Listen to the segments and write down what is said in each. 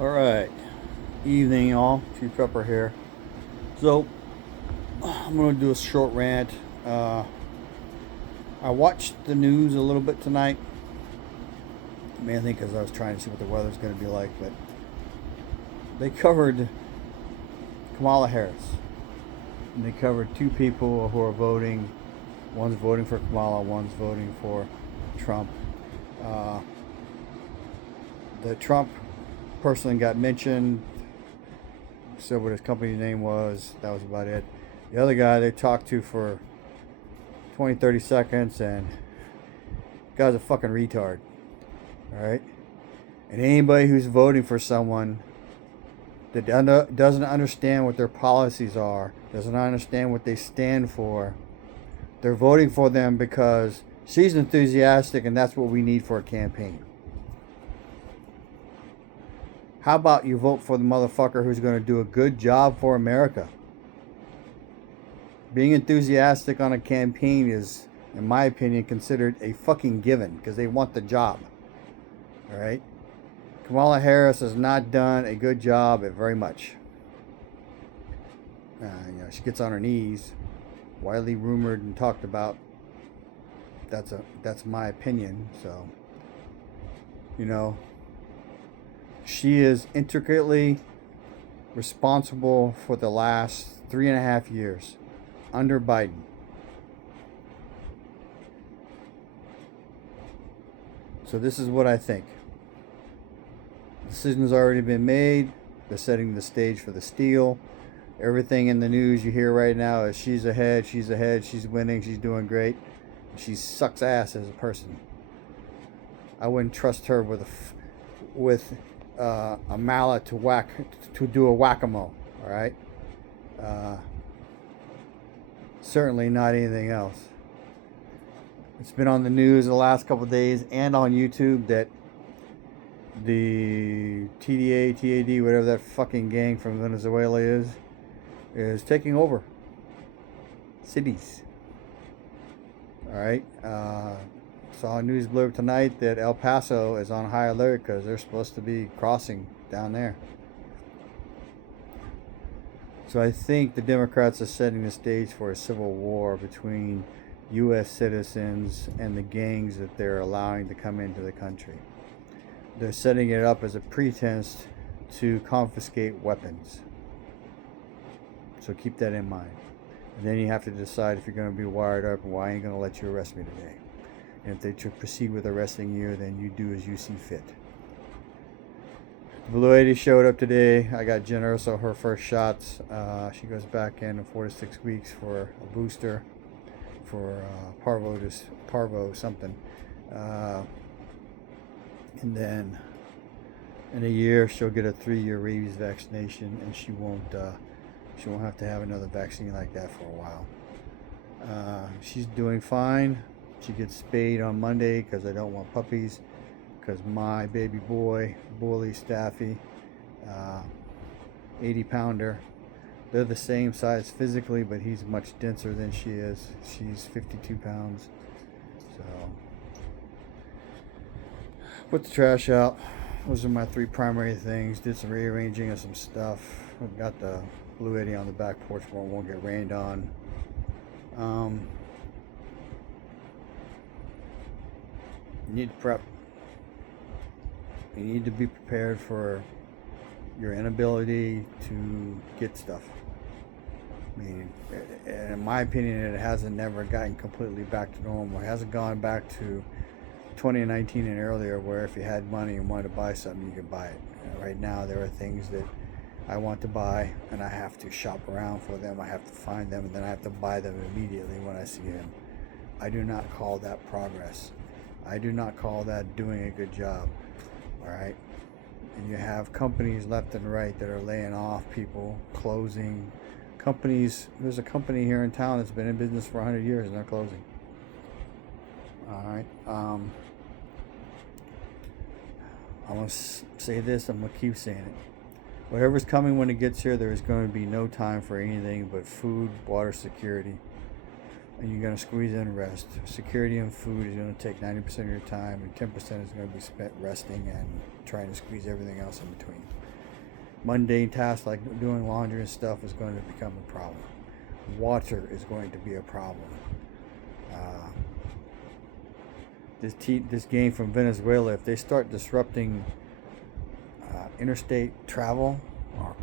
All right, evening all. Chief Pepper here. So I'm gonna do a short rant. Uh, I watched the news a little bit tonight, mainly because I was trying to see what the weather's gonna be like. But they covered Kamala Harris, and they covered two people who are voting. One's voting for Kamala, one's voting for Trump. Uh, the Trump person got mentioned, said what his company's name was. That was about it. The other guy they talked to for 20, 30 seconds, and the guy's a fucking retard. All right? And anybody who's voting for someone that doesn't understand what their policies are, doesn't understand what they stand for, they're voting for them because she's enthusiastic and that's what we need for a campaign. How about you vote for the motherfucker who's going to do a good job for America? Being enthusiastic on a campaign is, in my opinion, considered a fucking given because they want the job. All right? Kamala Harris has not done a good job at very much. She gets on her knees, widely rumored and talked about. That's my opinion. So, she is intricately responsible for the last 3.5 years under Biden. So this is what I think. Decision's already been made. They're setting the stage for the steal. Everything in the news you hear right now is she's ahead, she's winning, she's doing great. She sucks ass as a person. I wouldn't trust her with a mallet to do a whack-a-mole. All right. Certainly not anything else. It's been on the news the last couple of days and on YouTube that the TDA, TAD, whatever that fucking gang from Venezuela is taking over cities. All right. Saw a news blurb tonight that El Paso is on high alert because they're supposed to be crossing down there. So I think the Democrats are setting the stage for a civil war between U.S. citizens and the gangs that they're allowing to come into the country. They're setting it up as a pretense to confiscate weapons. So keep that in mind. And then you have to decide if you're going to be wired up and I ain't going to let you arrest me today. And if they proceed with arresting you, then you do as you see fit. Blueeghti showed up today. I got jyne erso her first shots. She goes back in 4 to 6 weeks for a booster for parvo something. And then in a year she'll get a 3-year rabies vaccination, and she won't have to have another vaccine like that for a while. She's doing fine. She gets spayed on Monday because I don't want puppies. Because my baby boy, Bully Staffy, 80-pounder, they're the same size physically, but he's much denser than she is. She's 52 pounds. So, put the trash out. Those are my 3 primary things. Did some rearranging of some stuff. We've got the blueeghti on the back porch where it won't get rained on. You need to prep. You need to be prepared for your inability to get stuff. I mean, in my opinion, it hasn't never gotten completely back to normal. It hasn't gone back to 2019 and earlier, where if you had money and wanted to buy something, you could buy it. Right now, there are things that I want to buy, and I have to shop around for them. I have to find them, and then I have to buy them immediately when I see them. I do not call that progress. I do not call that doing a good job. All right. And you have companies left and right that are laying off people, closing companies. There's a company here in town that's been in business for 100 years and they're closing. All right. I'm going to say this. I'm going to keep saying it. Whatever's coming when it gets here, there is going to be no time for anything but food, water security, and you're going to squeeze in rest. Security and food is going to take 90% of your time, and 10% is going to be spent resting and trying to squeeze everything else in between. Mundane tasks like doing laundry and stuff is going to become a problem. Water is going to be a problem. This game from Venezuela, if they start disrupting interstate travel or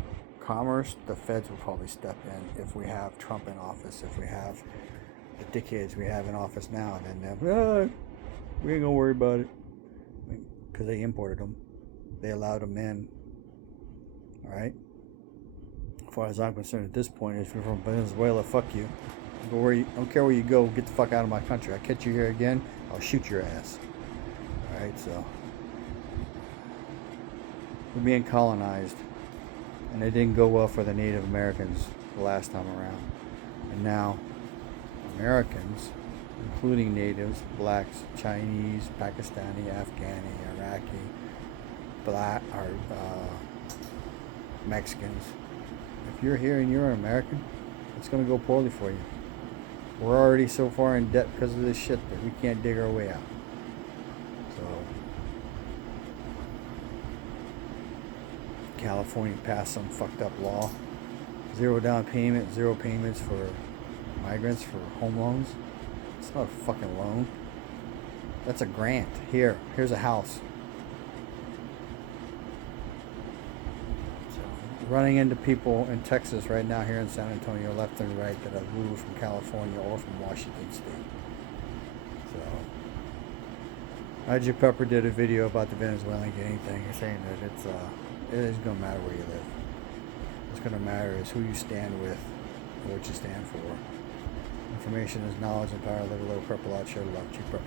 commerce, the feds will probably step in. If we have Trump in office, if we have the dickheads we have in office now, then we ain't gonna worry about it, because they imported them, they allowed them in. All right. As far as I'm concerned, at this point, if you're from Venezuela, fuck you. Go where you, I don't care where you go. Get the fuck out of my country. I catch you here again, I'll shoot your ass. All right. So we're being colonized, and it didn't go well for the Native Americans the last time around, and now Americans, including natives, blacks, Chinese, Pakistani, Afghani, Iraqi, black, or Mexicans. If you're here and you're an American, it's going to go poorly for you. We're already so far in debt because of this shit that we can't dig our way out. So, California passed some fucked up law. 0 down payment, 0 payments for migrants for home loans. It's not a fucking loan. That's a grant. Here's a house. So, running into people in Texas right now, here in San Antonio, left and right, that have moved from California or from Washington State. So, IG Pepper did a video about the Venezuelan gang thing, saying that it isn't gonna matter where you live. What's gonna matter is who you stand with, or what you stand for. Information is knowledge and power. Live a little, purple out, share love, cheap pepper.